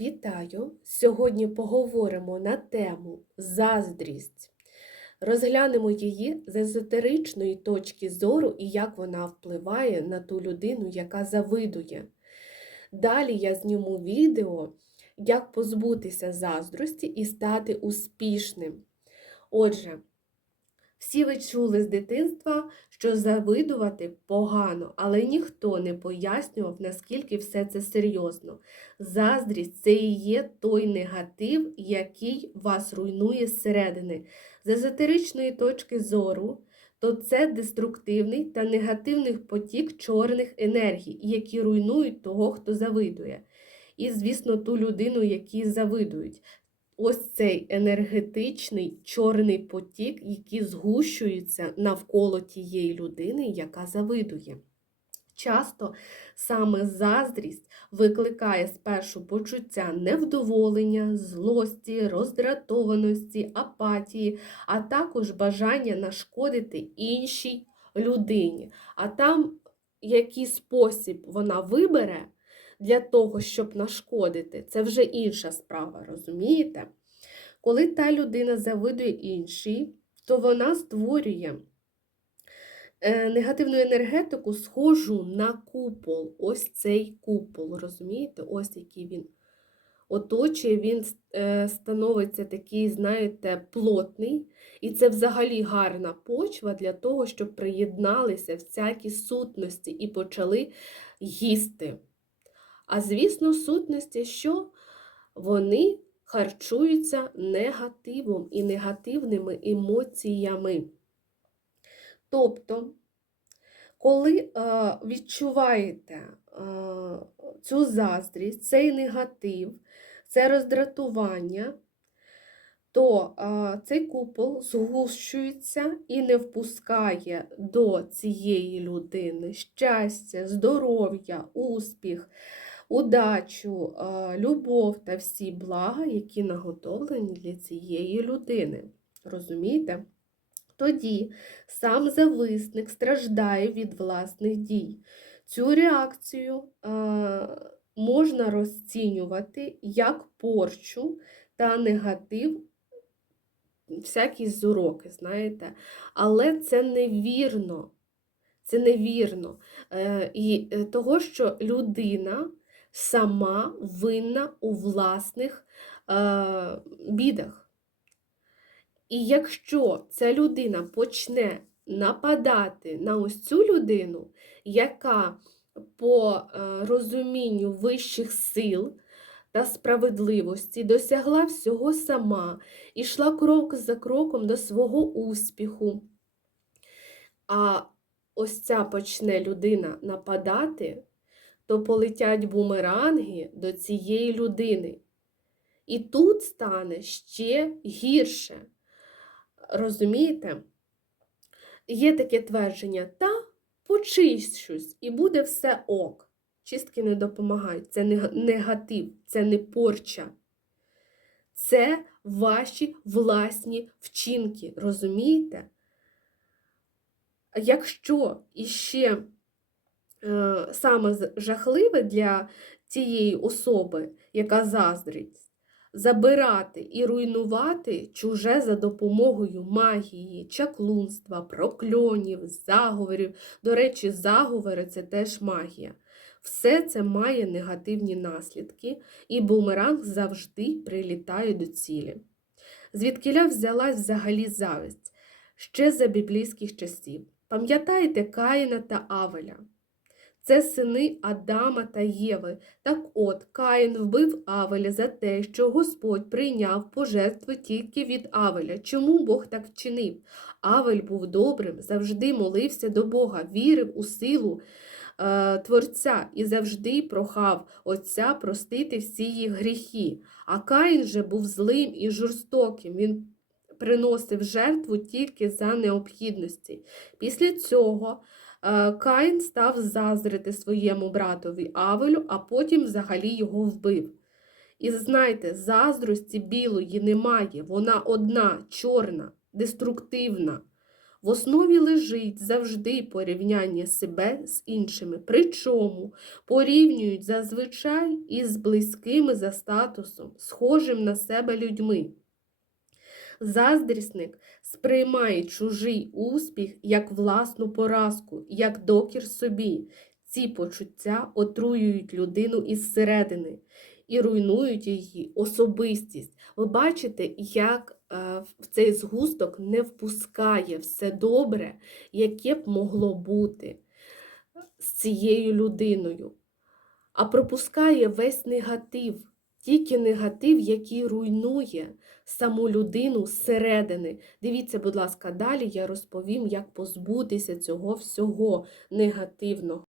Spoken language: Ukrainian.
Вітаю! Сьогодні поговоримо на тему заздрість. Розглянемо її з езотеричної точки зору і як вона впливає на ту людину, яка завидує. Далі я зніму відео, як позбутися заздрості і стати успішним. Отже, всі ви чули з дитинства, що завидувати погано, але ніхто не пояснював, наскільки все це серйозно. Заздрість це і є той негатив, який вас руйнує зсередини. З езотеричної точки зору, то це деструктивний та негативний потік чорних енергій, які руйнують того, хто завидує. І, звісно, ту людину, які завидують ось цей енергетичний чорний потік, який згущується навколо тієї людини, яка завидує. Часто саме заздрість викликає спершу почуття невдоволення, злості, роздратованості, апатії, а також бажання нашкодити іншій людині. А там, який спосіб вона вибере, для того, щоб нашкодити, це вже інша справа, розумієте? Коли та людина завидує іншій, то вона створює е, негативну енергетику, схожу на купол. Ось цей купол, розумієте? Ось який він оточує, він е, становиться такий, знаєте, плотний. І це взагалі гарна почва для того, щоб приєдналися всякі сутності і почали їсти. А звісно, сутності, що вони харчуються негативом і негативними емоціями. Тобто, коли е, відчуваєте е, цю заздрість, цей негатив, це роздратування, то е, цей купол згущується і не впускає до цієї людини щастя, здоров'я, успіх удачу, любов та всі блага, які наготовлені для цієї людини. Розумієте? Тоді сам зависник страждає від власних дій. Цю реакцію можна розцінювати як порчу та негатив. Всякі з уроки, знаєте, але це невірно. Це невірно. Е, і е, того, що людина сама винна у власних е, бідах. І якщо ця людина почне нападати на ось цю людину, яка по е, розумінню вищих сил та справедливості досягла всього сама, і йшла крок за кроком до свого успіху, а ось ця почне людина нападати, то полетять бумеранги до цієї людини. І тут стане ще гірше. Розумієте? Є таке твердження, та почищусь, і буде все ок. Чистки не допомагають. Це негатив, це не порча. Це ваші власні вчинки, розумієте? Якщо іще саме жахливе для цієї особи, яка заздрить, забирати і руйнувати чуже за допомогою магії, чаклунства, прокльонів, заговорів. До речі, заговори це теж магія. Все це має негативні наслідки, і бумеранг завжди прилітає до цілі. Звідкиля взялась взагалі зависть ще за біблійських часів. Пам'ятаєте Каїна та Авеля? Це сини Адама та Єви. Так от Каїн вбив Авеля за те, що Господь прийняв пожертви тільки від Авеля. Чому Бог так вчинив? Авель був добрим, завжди молився до Бога, вірив у силу е, Творця і завжди прохав Отця простити всі їх гріхи. А Каїн же був злим і жорстоким. Він приносив жертву тільки за необхідності. Після цього. Е, Каїн став заздрити своєму братові Авелю, а потім взагалі його вбив. І знайте, заздрості білої немає, вона одна, чорна, деструктивна. В основі лежить завжди порівняння себе з іншими. Причому порівнюють зазвичай із близькими за статусом, схожим на себе людьми. Заздрісник сприймає чужий успіх як власну поразку, як докір собі. Ці почуття отруюють людину із середини і руйнують її особистість. Ви бачите, як е, в цей згусток не впускає все добре, яке б могло бути з цією людиною, а пропускає весь негатив, тільки негатив, який руйнує саму людину зсередини. Дивіться, будь ласка, далі я розповім, як позбутися цього всього негативного.